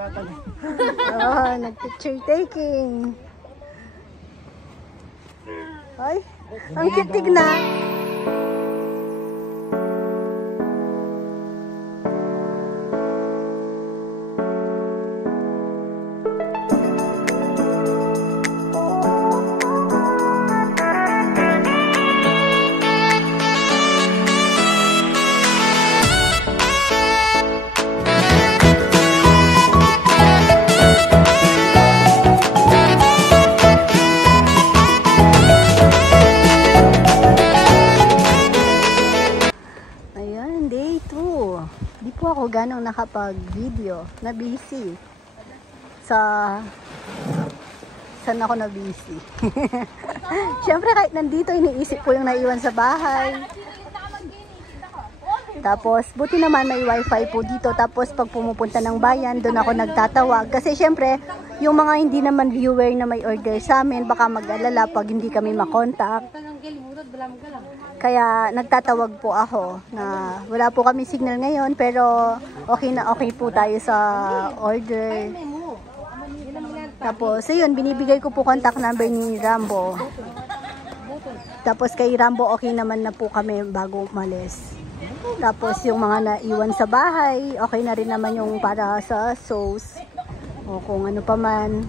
Oh, nag-picture taking. Ay, ang cute tignan. Ako ganong nakapag-video, na busy saan ako na busy. Syempre kahit nandito iniisip ko yung naiwan sa bahay. Tapos buti naman may wifi po dito, tapos pag pumupunta ng bayan doon ako nagtatawag kasi syempre yung mga hindi naman viewer na may order sa amin baka mag-alala pag hindi kami makontak. Kaya nagtatawag po ako na wala po kami signal ngayon pero okay na okay po tayo sa order. Tapos ayun, binibigay ko po contact number ni Rambo. Tapos kay Rambo okay naman na po kami bago umalis. Tapos yung mga naiwan sa bahay, okay na rin naman yung para sa sauce o kung ano pa man.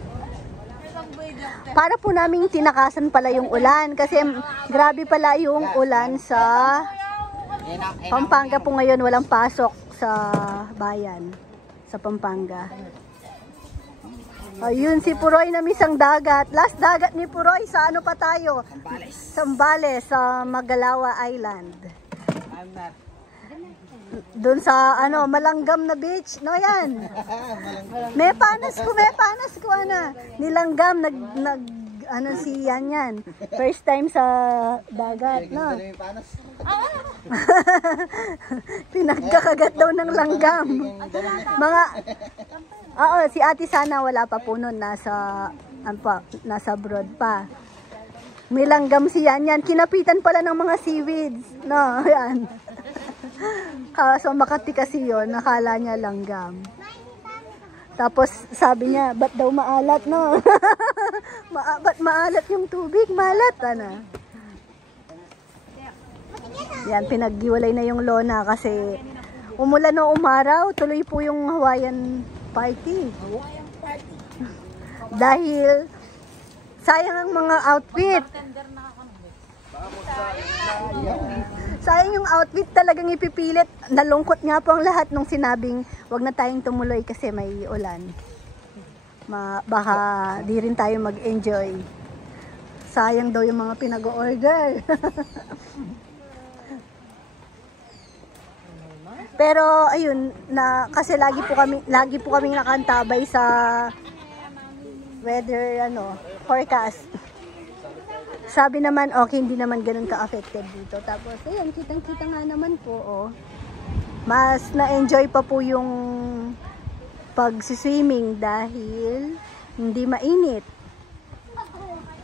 Para po naming tinakasan pala yung ulan kasi grabe pala yung ulan sa Pampanga po ngayon, walang pasok sa bayan sa Pampanga. Ayun si Puroy na misang dagat. Last dagat ni Puroy sa ano pa tayo? Sambales sa Magalawa Island. Doon sa ano, Malanggam na beach, no yan. May panas ko ana. Nilanggam ano si yan. First time sa dagat, no. Pinagkakagat daw ng langgam. Mga si Ate sana wala pa po noon, nasa abroad pa. May langgam si yan. Kinapitan pala ng mga seaweeds, no, yan. So Makati kasi yun, nakala niya langgam. Tapos sabi niya, ba't daw maalat, no? Ba't maalat yung tubig? Maalat, ano? Yan, pinaghiwalay na yung lona kasi umulan o umaraw, tuloy po yung Hawaiian party. Dahil sayang ang mga outfit. Sayang yung outfit, talagang ipipilit. Nalungkot nga po ang lahat nung sinabing wag na tayong tumuloy kasi may ulan. Baka di rin tayo mag-enjoy. Sayang daw yung mga pinag-order. Pero ayun, kasi lagi po kaming nakantabay sa weather forecast. Sabi naman, okay, hindi naman ganun ka-affected dito. Tapos, ayan, kitang-kita nga naman po, oh. Mas na-enjoy pa po yung pag-swimming dahil hindi mainit.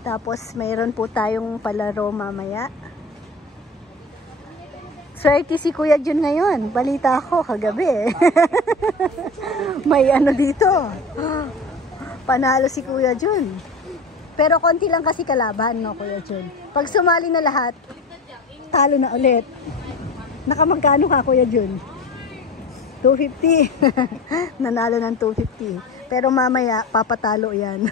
Tapos, mayroon po tayong palaro mamaya. Swerte si Kuya Jun ngayon. Balita ko kagabi. May ano dito. Panalo si Kuya Jun. Pero konti lang kasi kalaban, no, Kuya Jun. Pag sumali na lahat, talo na ulit. Nakamagkano ka, Kuya Jun? 250. Nanalo ng 250. Pero mamaya, papatalo yan.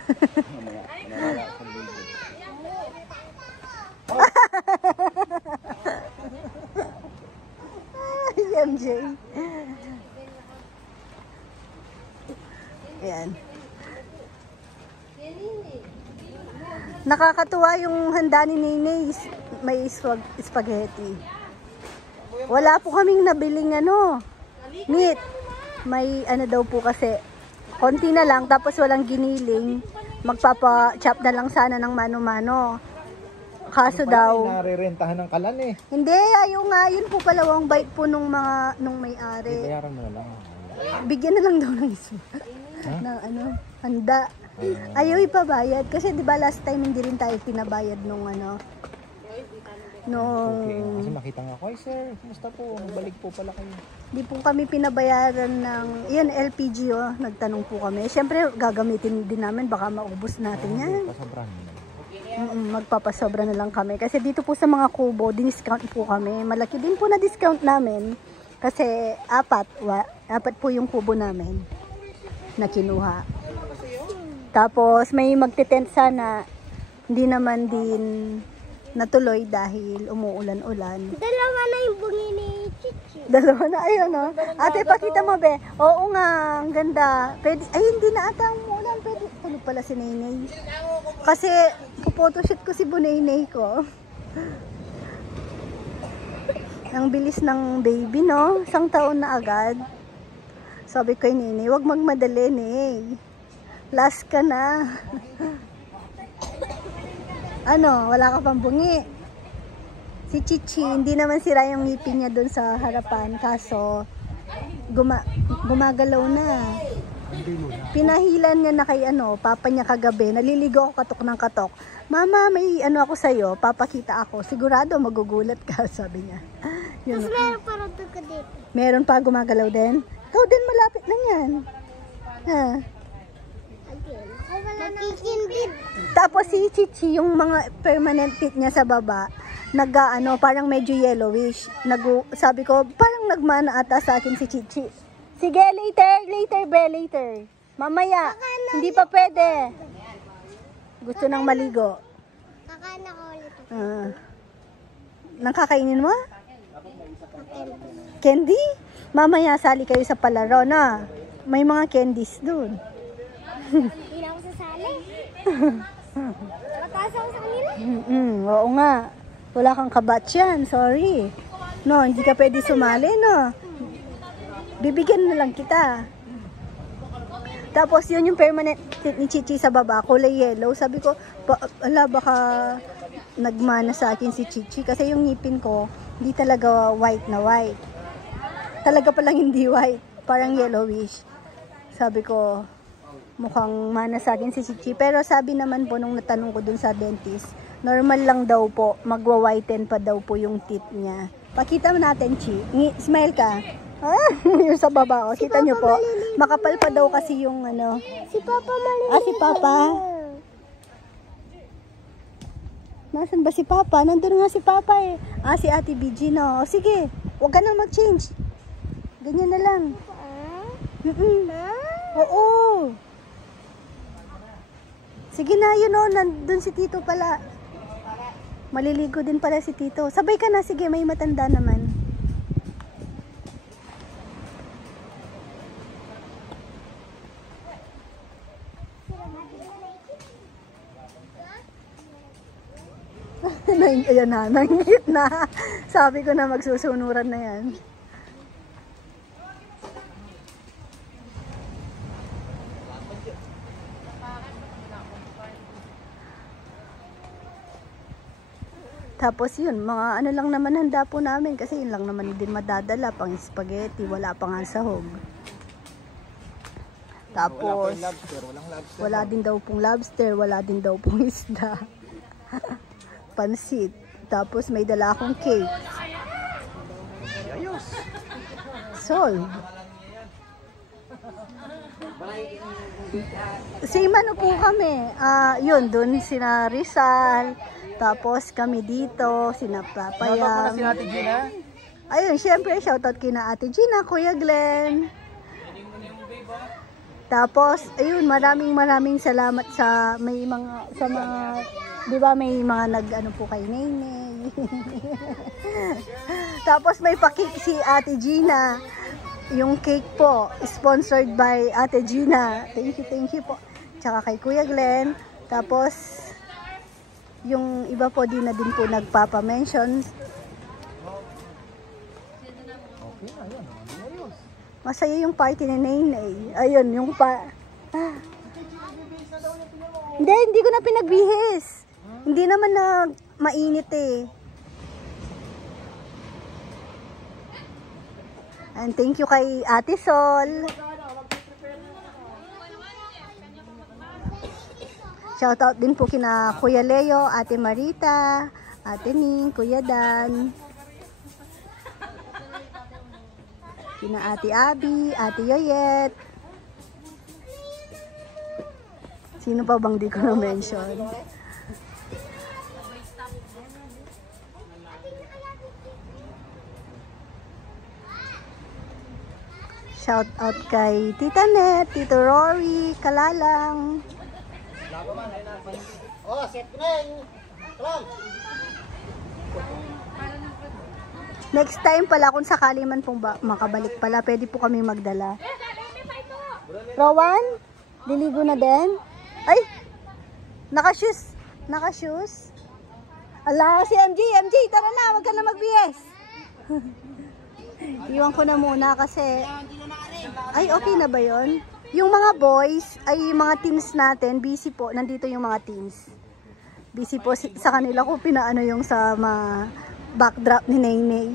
MJ. Ayan. Nakakatuwa yung handa ni Nene, may spaghetti. Wala po kaming nabiling meat. May daw po kasi, konti na lang, tapos walang giniling. Magpapa-chop na lang sana ng mano-mano. Kaso daw, narirentahan ng kalan eh. Hindi, ayaw nga, yun po palawang bite po nung may-ari. Bayaran mo na lang. Bigyan na lang daw ng handa. Ayaw ipabayad kasi 'di ba last time hindi rin tayo pinabayad nung Okay. Nung Kasi makita nga ako, ay sir, kumusta po? Balik po pala kayo. di po kami pinabayaran ng, yan LPG nagtanong po kami. Siyempre gagamitin din namin, baka maubos natin yan. Pasobrahan mo na. Magpapasobra na lang kami. Kasi dito po sa mga kubo, diniscount po kami. Malaki din po na discount namin. Kasi apat po yung kubo namin na kinuha. Tapos may magte-tent sana, hindi naman din natuloy dahil umuulan-ulan. Dalawa na yung bungi ni Chichi. Dalawa na, ayun no. Ate, pakita mo be. Oo nga, ang ganda. Pwede, ay, hindi na ata ang umulan. Pwede, tulog pala si Naynay. Kasi, photoshoot ko si Bunaynay ko. Ang bilis ng baby, no? 1 taon na agad. Sabi ko kay Naynay, huwag magmadali, Nay. Last ka na. Ano, wala ka pang bungi. Si Chichi, hindi naman sira yung ngipin niya doon sa harapan. Kaso, gumagalaw na. Pinahilan niya na kay papa niya kagabi. Naliligo ako katok ng katok. Mama, may ako sa'yo. Papakita ako. Sigurado magugulat ka, sabi niya. Yun. Tapos meron pa rin ka dito. Meron pa gumagalaw din? Ikaw din, malapit na yan. Ha? Nakikindid. Tapos si Chichi, yung mga permanent teeth niya sa baba, parang medyo yellowish. Sabi ko, parang nagmana ata sa akin si Chichi. Sige, later. Mamaya, hindi pa pwede. Gusto nang maligo. Kakain ako ulit. Nakakainin mo? Candy? Mamaya, sali kayo sa palaro na. May mga candies dun. Hindi na ako sasali. Mataas ako sa kanila. Oo nga. Wala kang kabatch yan. Sorry. No, hindi ka pwede sumali, no? Bibigyan na lang kita. Tapos yun yung permanent ni Chichi sa baba, kulay yellow. Sabi ko, baka nagmana sa akin si Chichi. Kasi yung ngipin ko, hindi talaga white na white. Talaga palang hindi white. Parang yellowish. Sabi ko, mukhang mana sa akin si Chichi. Pero sabi naman po nung natanong ko dun sa dentist, normal lang daw po, magwa-whiten pa daw po yung teeth niya. Pakita mo natin, Chi. Smile ka. Yung sa baba, oh. Kita nyo po. Makapal pa daw kasi yung Si Papa maliligo. si Papa. Nasaan ba si Papa? Nandun nga si Papa eh. Si Ate BG, no. O, sige, huwag ka nang mag-change. Ganyan na lang. Oo. Sige na, yun o. Nandun si Tito pala. Maliligo din pala si Tito. Sabay ka na, sige, may matanda naman. Ayan na, nangit na. Sabi ko na magsusunuran na yan. Tapos yun, mga lang naman handa po namin kasi yun lang naman din madadala, pang spaghetti, wala pa nga sahog. Tapos, wala din daw pong lobster, wala din daw pong isda. Pansit. Tapos may dala akong cake. Solve. Same po kami. Yun, dun sina Rizal. Tapos kami dito, sina Papayam. Si Ate Gina? Ayun, syempre, shoutout kina Ate Gina, Kuya Glenn. Tapos, ayun, maraming salamat sa mga, di ba may mga po kay Nene. Tapos may pa-cake si Ate Gina. Yung cake po, sponsored by Ate Gina. Thank you po. Tsaka kay Kuya Glenn. Tapos, yung iba po din po nagpapa-mention. Masaya yung party ni Nene. Ayun, yung Hindi ko na pinagbihis. Hindi naman na mainit eh. And thank you kay Ate Sol. Shoutout din po kina Kuya Leo, Ate Marita, Ate Ning, Kuya Dan, kina Ate Abby, Ate Yoyet. Sino pa bang di ko na-mention? Shout out kay Tita Net, Tito Rory, Kalalang. Oh, set ko na yun. Next time pala, kung sakali man pong makabalik pala, pwede po kami magdala. Rowan, liligo na din? Ay! Naka-shoes. Naka-shoes. Ala, si MJ, tara na, wag ka na mag-BS. Iwan ko na muna kasi... Ay, okay na ba yon? Yung mga boys, ay mga teams natin, busy po. Nandito yung mga teams. Busy po sa kanila ko pinaano yung sa backdrop ni Naynay.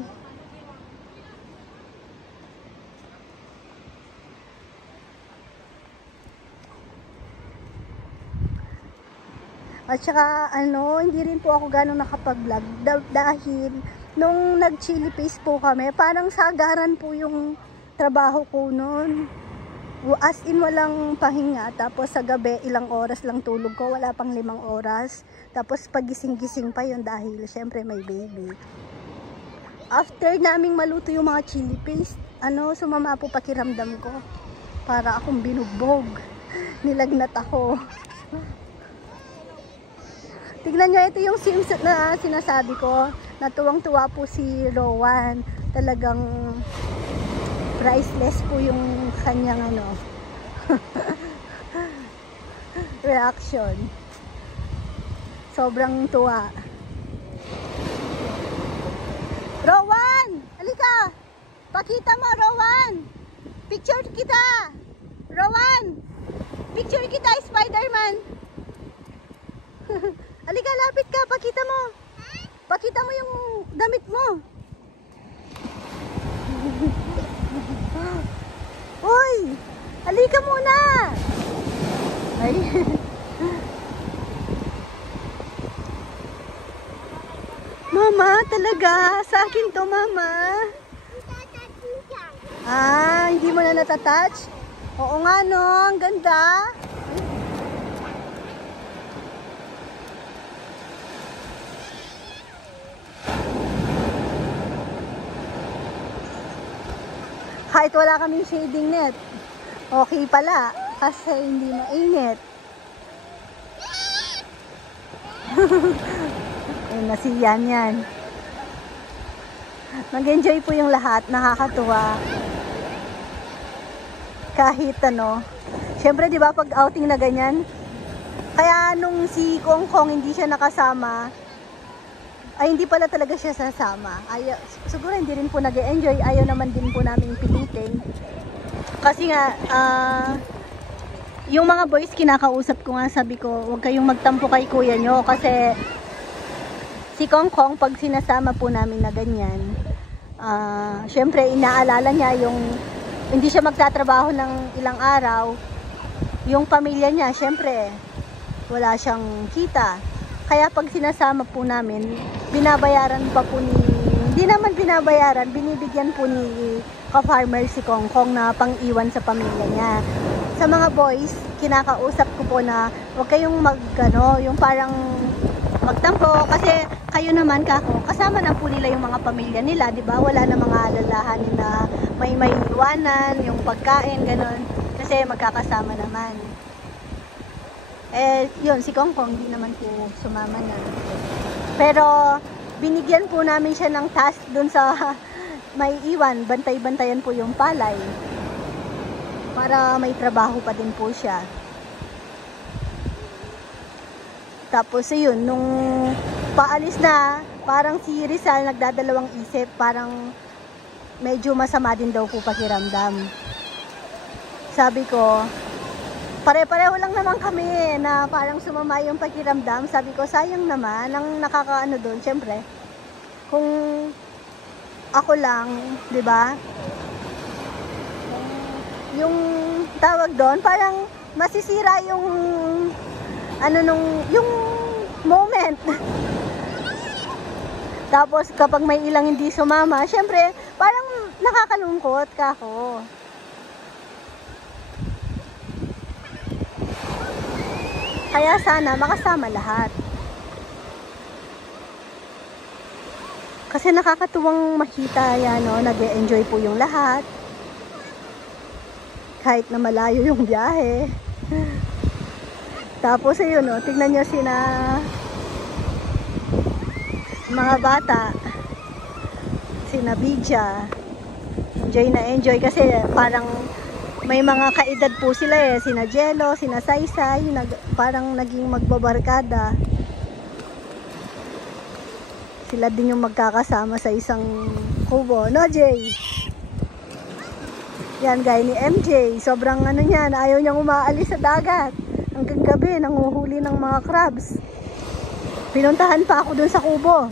At saka hindi rin po ako gano'ng nakapag-vlog dahil nung nag-chili paste po kami, parang sagaran po yung trabaho ko noon. As in walang pahinga, tapos sa gabi ilang oras lang tulog ko, wala pang 5 oras. Tapos pagising-gising pa yun dahil syempre may baby. After naming maluto yung mga chili paste, sumama po pakiramdam ko. Para akong binugbog. Nilagnat ako. Tignan nyo, ito yung Sims na sinasabi ko. Natuwang-tuwa po si Rowan. Talagang priceless po yung kanyang reaction. Sobrang tuwa. Rowan! Halika! Pakita mo, Rowan! Picture kita! Rowan! Picture kita, Spider-Man! Halika, lapit ka, pakita mo. Pakita mo yung damit mo. Uy, halika muna. Ay. Mama, talaga? Sa akin to, Mama. Ah, hindi mo na natatouch? Oo nga, no? Ang ganda. Kahit wala kaming shading net, okay pala kasi hindi mainit. Ayun na si Yan. Nag-enjoy po yung lahat, nakakatuwa. Kahit syempre 'di ba pag outing na ganyan, kaya nung si Kong Kong hindi siya nakasama, ay hindi pala talaga siya sasama. Siguro hindi rin po nag-enjoy. Ayaw naman din po namin pilitin. Kasi nga, yung mga boys kinakausap ko nga, sabi ko, huwag kayong magtampo kay kuya nyo. Kasi si Kong Kong, pag sinasama po namin na ganyan, syempre inaalala niya yung hindi siya magtatrabaho ng ilang araw. Yung pamilya niya, syempre, wala siyang kita. Kaya pag sinasama po namin, binabayaran pa po hindi naman binabayaran, binibigyan po ni ka-farmer si Kong Kong na pang-iwan sa pamilya niya. Sa mga boys, kinakausap ko po na huwag kayong yung parang magtampo kasi kayo naman kasama na po nila yung mga pamilya nila, di ba? Wala na mga alalahanin na may iwanan, yung pagkain, ganun. Kasi magkakasama naman. Yun, si Kong Kong, hindi naman po sumama na. Pero, binigyan po namin siya ng task dun sa may iwan. Bantay-bantayan po yung palay. Para may trabaho pa din po siya. Tapos, yun, nung paalis na, parang si Rizal nagdadalawang isip. Parang medyo masama din daw po pakiramdam. Sabi ko, pare-pareho lang naman kami na parang sumama yung pakiramdam. Sabi ko, sayang naman, ang nakakaano doon, syempre, kung ako lang, di ba? Yung tawag doon, parang masisira yung, yung moment. Tapos kapag may ilang hindi sumama, syempre parang nakakalungkot ka ako. Kaya sana makasama lahat. Kasi nakakatuwang makita yan, no? Nag-e-enjoy po yung lahat. Kahit na malayo yung biyahe. Tapos ayun, no? Tignan nyo sina mga bata. Sina Bidya. Enjoy na enjoy kasi parang may mga kaedad po sila eh. Sina Jello, sina Saysay, parang naging magbabarkada. Sila din yung magkakasama sa isang kubo. No, Jay? Yan, gaya ni MJ. Sobrang ano niyan, ayaw niyang umaalis sa dagat. Hanggang gabi, nanguhuli ng mga crabs. Pinuntahan pa ako dun sa kubo.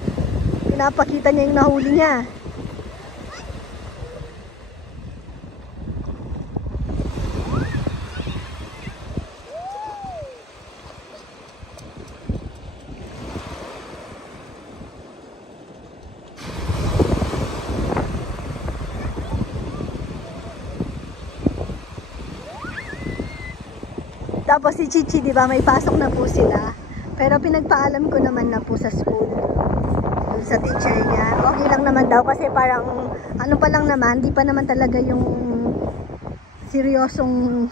Pinapakita niya yung nahuli niya. Tapos si Chichi, di ba, may pasok na po sila. Pero pinagpaalam ko naman na po sa school. Doon sa teacher niya. Okay lang naman daw kasi parang ano pa lang naman, di pa naman talaga yung seryosong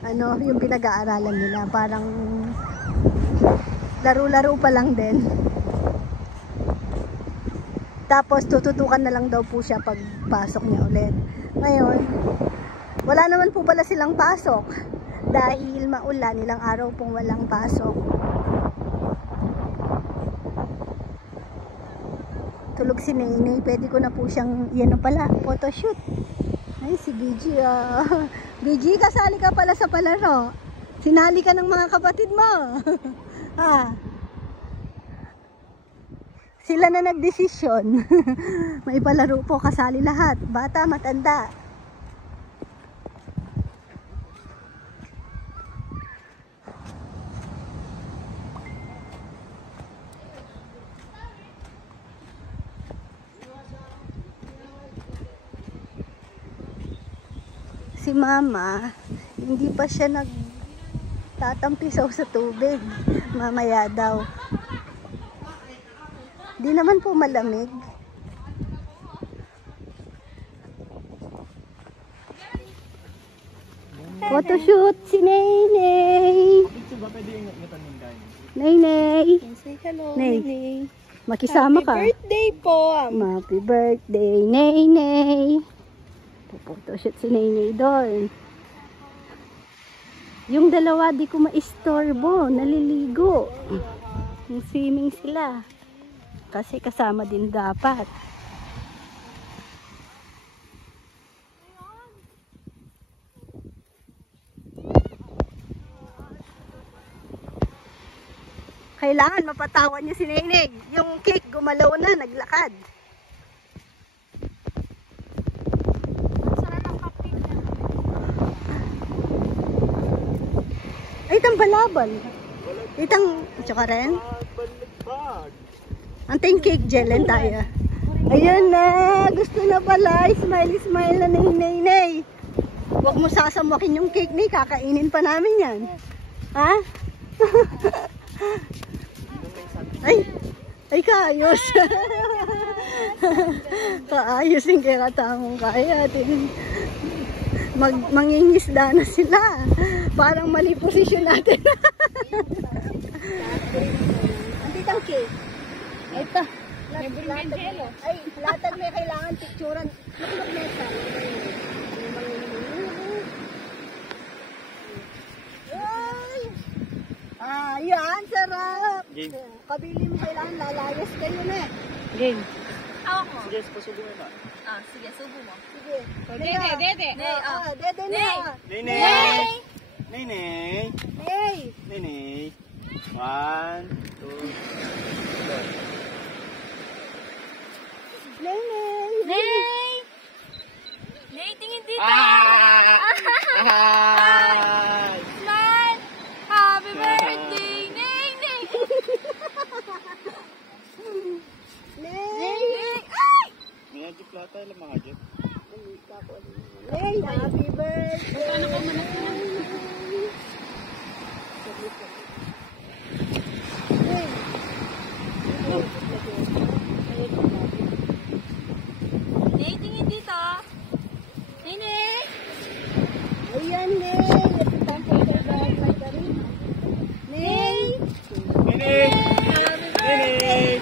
ano, yung pinag-aaralan nila. Parang laro-laro pa lang din. Tapos tututukan na lang daw po siya pag pasok niya ulit. Ngayon, wala naman po pala silang pasok. Dahil maulan, ilang araw pong walang pasok. Tulog si Nenay, pwede ko na po siyang, yan na pala, photoshoot. Ay, si BG, BG, kasali ka pala sa palaro. Sinali ka ng mga kapatid mo. Sila na nagdesisyon. May palaro po, kasali lahat. Bata, matanda. Si Mama, hindi pa siya nagtatampisaw sa tubig. Mamaya daw. Di naman po malamig. Photoshoot si Nenay. Nenay. Say hello, Nay. Nenay. Makisama ka. Happy birthday po. Happy birthday, Nenay. Photoshoot si Nenay doon. Yung dalawa di ko maistorbo, naliligo. Yung swimming sila. Kasi kasama din dapat. Kailangan mapatawan niyo si Nenay. Yung cake gumalaw na, naglakad. Ay, itang balabal. Itang, tsaka rin. Anting cake gelen tayo. Ayan na, gusto na pala. Smile na ni Nenay. Huwag mo sasamukin yung cake ni, kakainin pa namin yan. Ha? Ay, kaayos. Kaayos yung kakatamong kaya. Mangingisda na sila. Parang mali posisyon natin. Andito ang cake. Ito. Ay, latag may kailangan picturean. Maglagmesa. Ay! Yan, sarap. Game. Kabili mo kailangan lalayas kayo na. Game. Ako. Sige, pasubo mo na. Sige, subo mo. Sige. Dede. Dede na. Nenay! Nenay! Hey! Nenay! 1, 2, 3. Nenay! Nay! Nay, tingin dito! Smile! Happy birthday! Nay! Nay! Nay! Nay, tingin dito. Nene. Ayan, Nay. Time for the dog like that. Nay. Nene. Nene.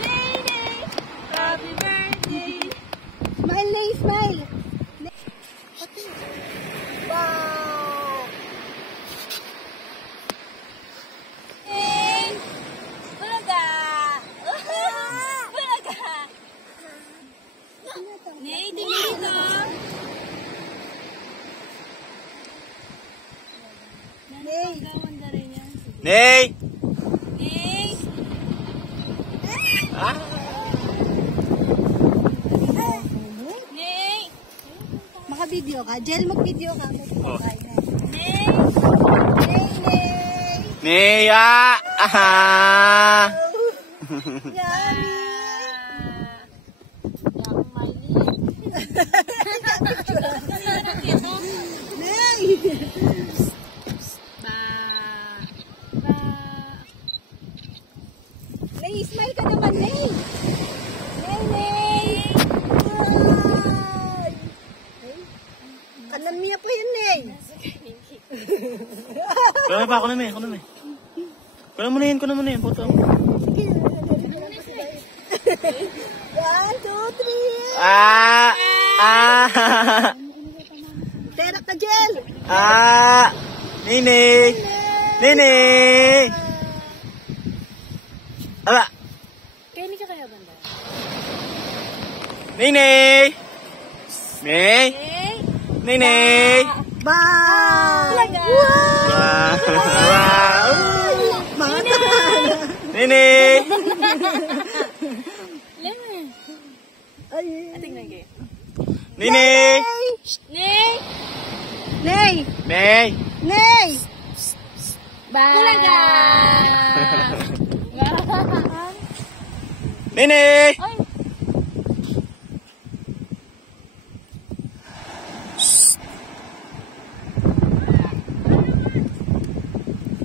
Happy birthday. Smile, Nay. Smile. Wow. Nay. Bulaga. Bulaga. Nay, tingin dito. Nay. Gawanda rin yan. Nay. Nay. Ah. Nay. Maka-video ka. Jel, mag-video ka. Oh. Nay. Nay, Nay. Nay, ah. Ah. Nay. Nay, smile ka naman, Nay. Nay, Nay. Ay. Kanan niya po yun, Nay. Kunin pa, kunin mo yan, kunin mo yan. Kunin mo na yan, kunin mo na yan, puto. 1, 2, 3. Ah. Ah. Terak ka, Jel. Ah. Nene. Nene. Aba. Kaya hindi ka kaya banda? Nene. Nay. Nene. Ba! Talaga? Wow. Wow. Mga Nene. Lemon. Ay. Tingnan kayo. Nene. Nay. Nay! Nay. Nay! Bulaga. Nene. Ay.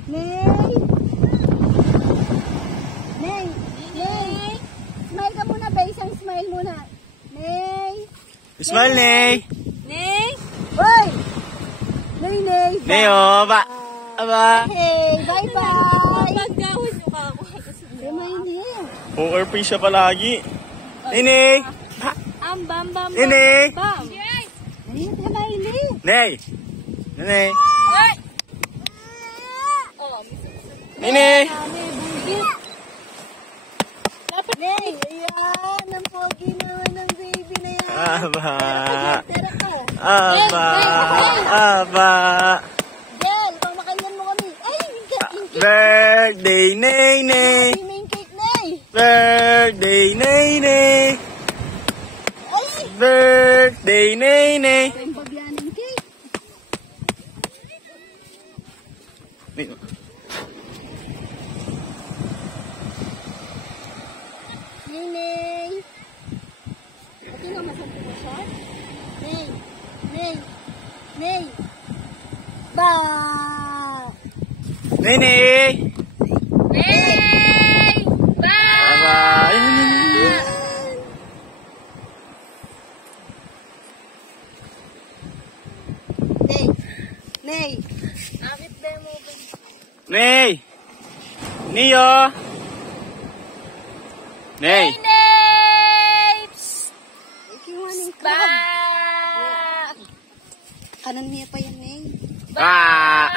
Nay! Nay! Nay! Smile ka muna ba? Isang smile muna. Nay! Smile, Nay. Nay. Hoy! Nay, Nay! Nay, oh, ba. Aba. Hey! Bye-bye! Pagkahon mo ka ako. Hey, may Nay! Poker face siya palagi. Nene. Bam, bam, bam. Nene. Bam. Ayun ka, Nay! Nay. Nene. Ay. Oh, Nene. Nay! Ayan! Ang pogi naman ng baby na yan! Aba. Tera ka! Aba. Aba. Jel! Pamakalan mo kami! Ay! Ingkat! Birthday, Nene. Happy main cake, Nay! Birthday, Nene. Ay! Birthday, Nene. Ang pagyaning cake! Nay! Ito nga masampo mo siya? Nay! Nay! Nay! Ba! Nene. Nay. Bam. Aba. Ayun. Nay! Nay! Bakit demo ba? Nay. Niyo. Nay. Nay. Ikiwanin ka! Bam. Kanan niya pa yan, Nay! Ah.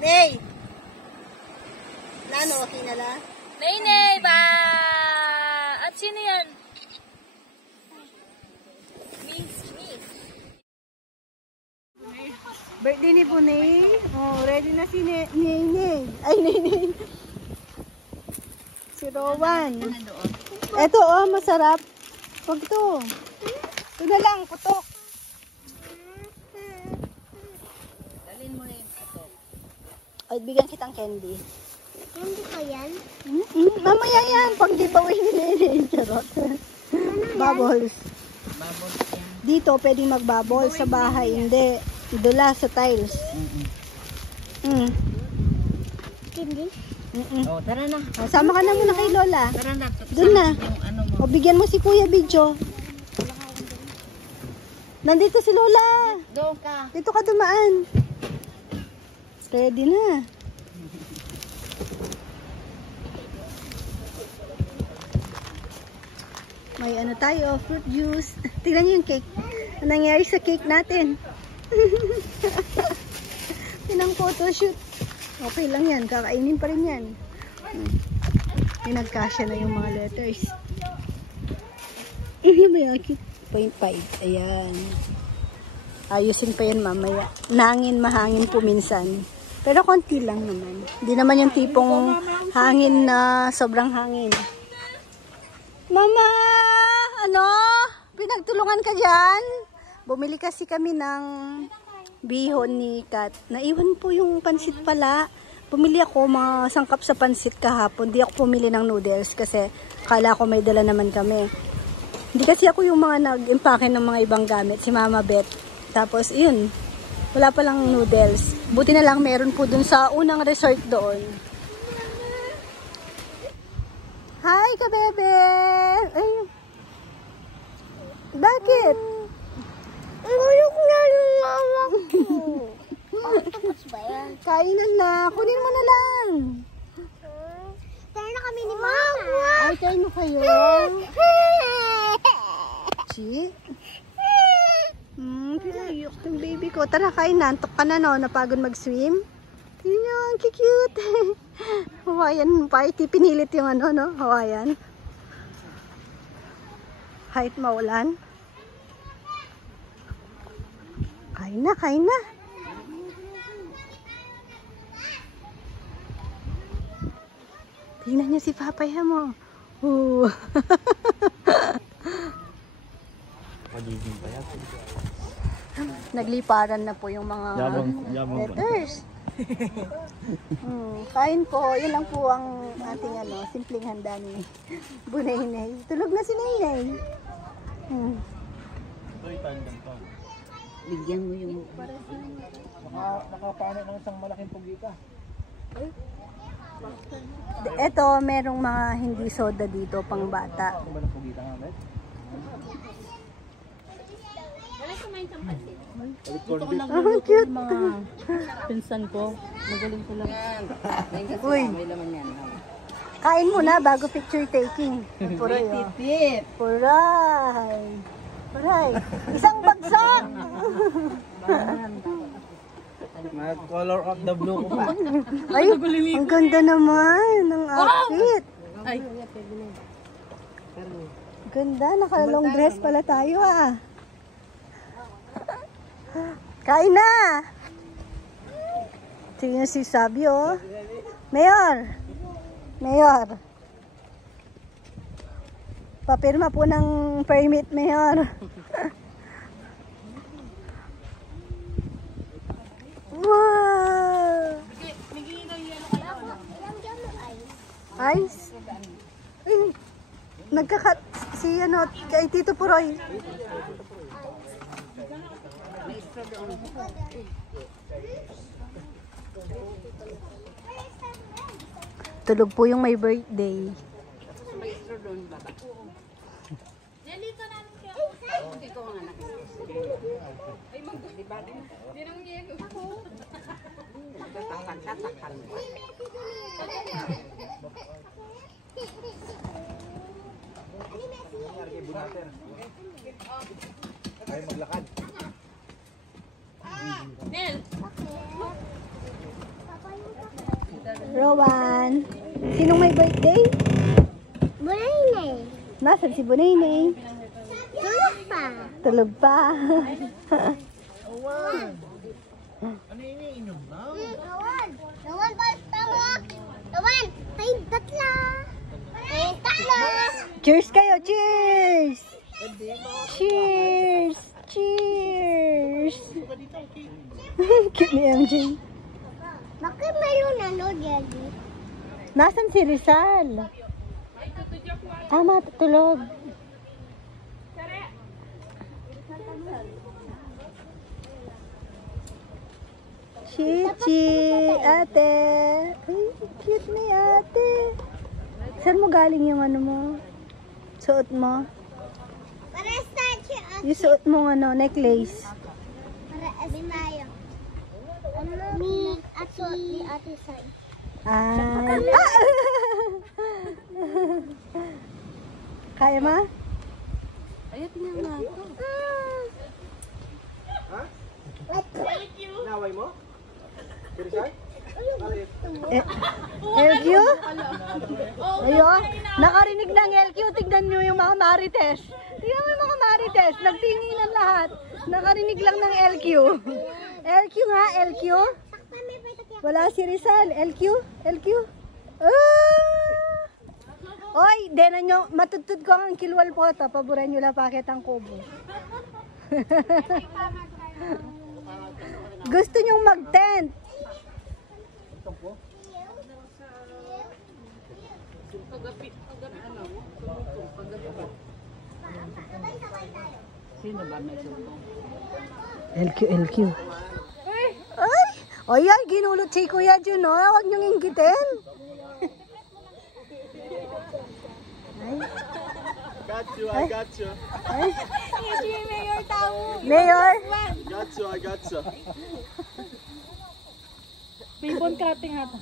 Nay! Lano, okay na la? Nay, nay. At sino yan? Miss. Birthday ni Bunay. Oh, ready na si Nene. Ay, Nene. Si Rowan. Ito, oh, masarap. Huwag to. Ito na lang, putok. Dalhin mo na yung putok. Ay, bigyan kitang candy. Hindi pa yan? Mamaya yan, pag giveaway ni Nene. Charot. Bubbles. Dito, pwedeng magbubble. Sa bahay, hindi. Dula sa tiles. Hindi. Oh, tara na. Sama ka na muna kay Lola. Tara na. Doon na. Yung ano mo. O, bigyan mo si Kuya Bidyo. Nandito si Lola. Doon ka. Dito ka dumaan. Ready na. May ano tayo, fruit juice. Tignan niyo yung cake. Ano nangyari sa cake natin? Pinang photoshoot. Okay lang yan. Kakainin pa rin yan. Nagkasya na yung mga letters. May akit. 0.5. Ayan. Ayusin pa yan mamaya. Nangin, mahangin po minsan. Pero konti lang naman. Hindi naman yung tipong hangin na sobrang hangin. Mama! Ano? Pinagtulungan ka dyan? Bumili kasi kami ng bihon ni Kat. Naiwan po yung pansit pala. Bumili ako mga sangkap sa pansit kahapon. Di ako pumili ng noodles kasi kala ko may dala naman kami. Hindi kasi ako yung mga nag-impake ng mga ibang gamit. Si Mama Beth. Tapos, yun. Wala palang noodles. Buti na lang meron po dun sa unang resort doon. Hi, kabebe! Ay. Bakit? Ayok na yung mama ko. Tapos ba yan? Kainan na. Kunin mo na lang. Tara na kami ni mama. Ay, kain mo kayo. Chi? Pinayok ng baby ko. Tara, kain na. Antok ka na, no? Napagod mag-swim. Tingnan, ang cute. Hawaiian party. Pinilit yung ano, no? Hawaiian. Kahit maulan. Kain na, kain na. Tingnan niyo si Papaya mo. Nagliparan na po yung mga Yabang letters. Kain po. Yun lang po ang ating simpleng handa ni Bunaynay. Tulog na si Naynay. Bigyan mo yung... Nakapaano ng isang malaking pugita. Ito, merong mga hindi soda dito pang bata. Ano ba ng pugita nga, Bet? Cute. Mga pinsan ko. Magaling sila. Uy. May laman yan. Kain muna bago picture taking. Puray, oh. Tip. Puray. Puray. Isang bagsak. Mag-color of the blue ko pa. Ay, ang ganda naman ng outfit. Ay. Ganda, naka-long dress pala tayo ah. Kain na! Tingnan si Sabio. Mayor! Mayor! Papirma po ng permit, Mayor. Wow! Ice? Ay, nagkakat si kay Tito Puroy. Tulog po yung may birthday. Ay, maglakad. Rowan, sinong may birthday? Bunaynay. Nasaan si Bunaynay? Tulog pa. Tulog pa. Ano iniinom na? Lawan. Lawan pa. Tama. Lawan. Tayong tatla. Tayong tatla. Cheers kayo, cheers! Cheers! Cheers! Cute ni MJ. Bakit mayroon jelly? Nasaan si Rizal? Tama, tutulog. Chichi, ate. Ay, cute ni ate. Saan mo galing yung ano mo? Suot mo? Para statue. Yung suot mo ano, necklace. Para tayo. Ni ate Sai. Ay. Kaya ma? Ay, tingnan na ito. Naway mo? Kirisay? LQ? Ayun. Nakarinig ng LQ. Tignan nyo yung mga marites. Tignan mo yung mga marites. Nagtingin ng lahat. Nakarinig lang ng LQ. LQ nga, LQ. Wala si Rizal. LQ? LQ? Oy, denan nyo. Matutod ko ang kilwal po ito. Paboran nyo lang pakit ang kubo. Gusto nyong mag-tent. Sino ba may sumpong? LQ. Ay, ay, ginulot si Kuya Jun, oh. Huwag niyong inggitin. Ay. Got you, I got you. Ay. Mayor. Got you, I got you. Ribbon cutting ata.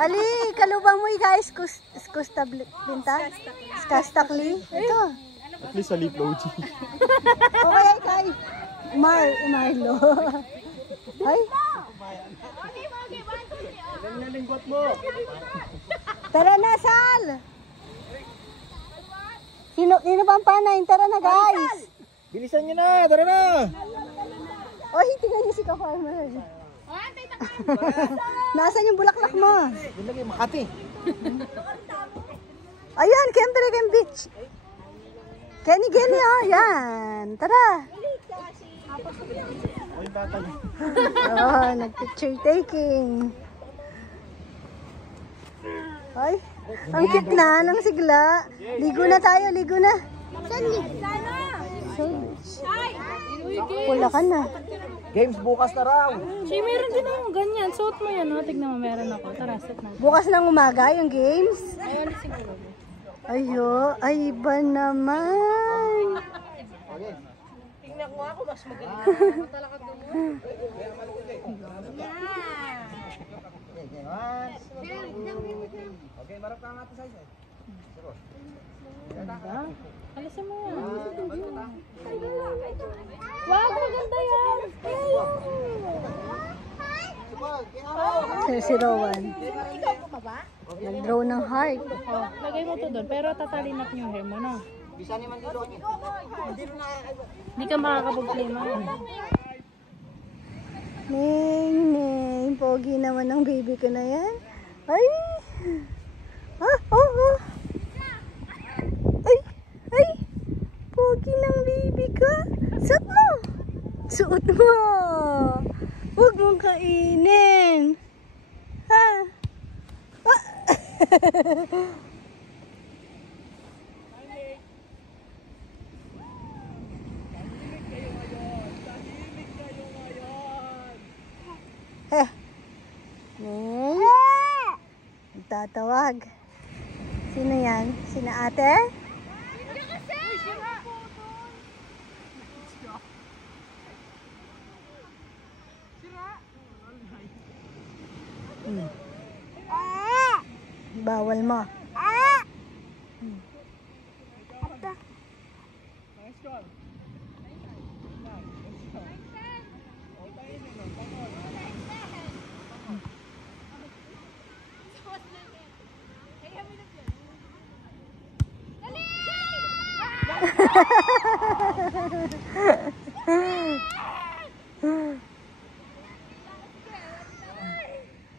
Ali, kalubang mo guys. Skusta binta? Skastakli. Ito. At least sa lip load. Okay, kay. Marlo. Ay. Ganyan lingkot mo. Tara na, Sal. Sino bang panayin? Tara na, guys. Bilisan nyo na, tara na. Oy, tingnan niyo si ka-farmer. Nasaan yung bulaklak mo? Yun lagi, Makati. Ayan, Kembrigan Beach. Kenny, oh, yan. Tara. Oy, tatay. Oh, nag-picture taking. Ay, ang cute na ng sigla. Ligo na tayo, ligo na. Saan ligo? Pula ka na. Games bukas na raw. Siya, meron din akong ganyan. Suot mo yan, oh. Tignan mo, meron ako. Tara, set na. Bukas ng umaga yung games. Ayun, siguro. Ayo, ay iba naman. Tingnan ko ako, mas magaling. Matalakad mo. Okay, marap ka nga ito size. Ganda. Alisin mo yan. Wow, maganda yan. Si Rowan. Nag-draw ng heart. Oh, lagay mo to doon. Pero tatalin up yung hair mo, no? Hindi ka makakapag-play mo. Neng. Pogi naman ng baby ko na yan. Ay! Oh. Ay! Pogi ng baby ko. Suot mo! Suot mo! Huwag mong kainin! Ha? Nagtatawag. Sino yan? Sino ate? Bawal mo.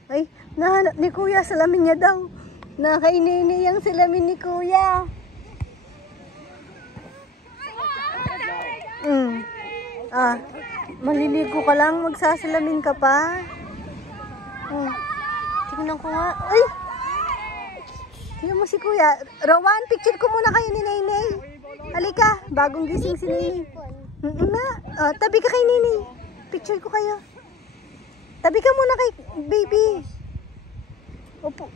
Ay, nahanap ni Kuya, salamin niya daw. Nakainini yung salamin ni Kuya. Maliligo ka lang, magsasalamin ka pa. Tingnan ko nga. Ay! Tingnan mo si Kuya. Rowan, picture ko muna kayo ni Nainay. Halika, bagong gising si Nainay. Na, tabi ka kay Nini. Picture ko kayo. Tabi ka muna kay baby. Upo.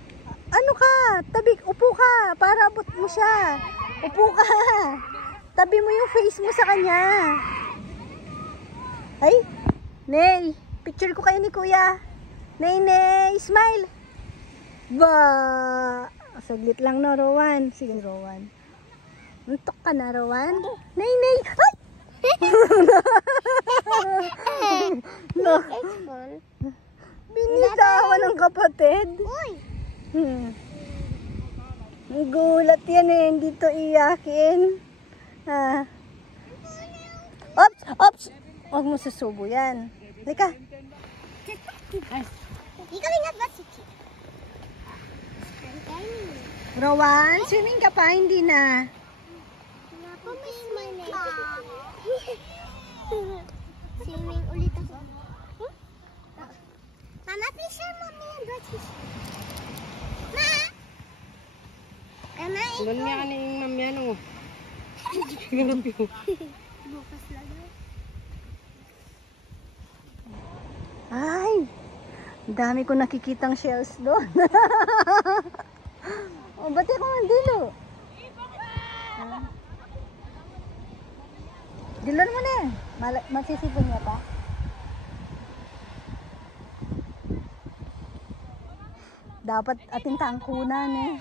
Ano ka? Tabi, upo ka. Para abot mo siya. Upo ka. Tabi mo yung face mo sa kanya. Ay, Nay. Picture ko kayo ni Kuya. Nay, Nay. Smile. Ba. Saglit lang no, Rowan. Sige, Rowan. Untok ka na, Rowan. Nay, Nay. Ay! No. Binitawan ng kapatid. Uy! Gulat yan eh. Hindi to iyakin. Ops! Ops! Huwag mo susubo yan. Halika. Ikaw ingat ba si Chi? Rowan, swimming ka pa? Hindi na. Swimming ulit ako. Mama, fisher, mommy, and what fisher? Ma! Mama, ito. Doon nga kaning mamya no. Bukas lang. Ay! Ang dami ko nakikitang shells doon. O, ba't ako mandilo? Dilon mo na. Masisipon niya pa. Dapat ating tangkunan eh.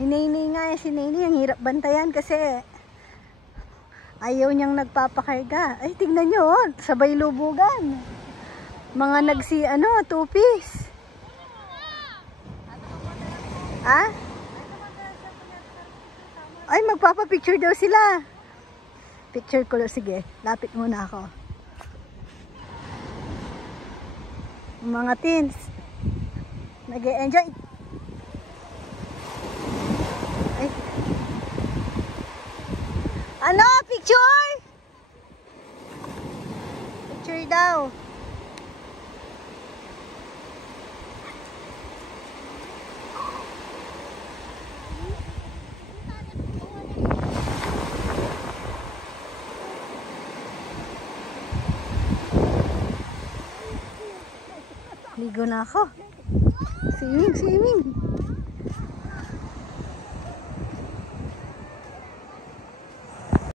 Hinay-hinay nga eh, si Nini. Ang hirap bantayan kasi ayaw niyang nagpapakarga. Ay, tignan nyo, oh, sabay lubugan. Mga two-piece. Ah? Ay, magpapapicture daw sila. Picture ko, sige. Lapit muna ako. Mga teens. Nag-e-enjoy. Ay. Ano? Picture? Picture daw. Ligo na ako. Swimming, swimming.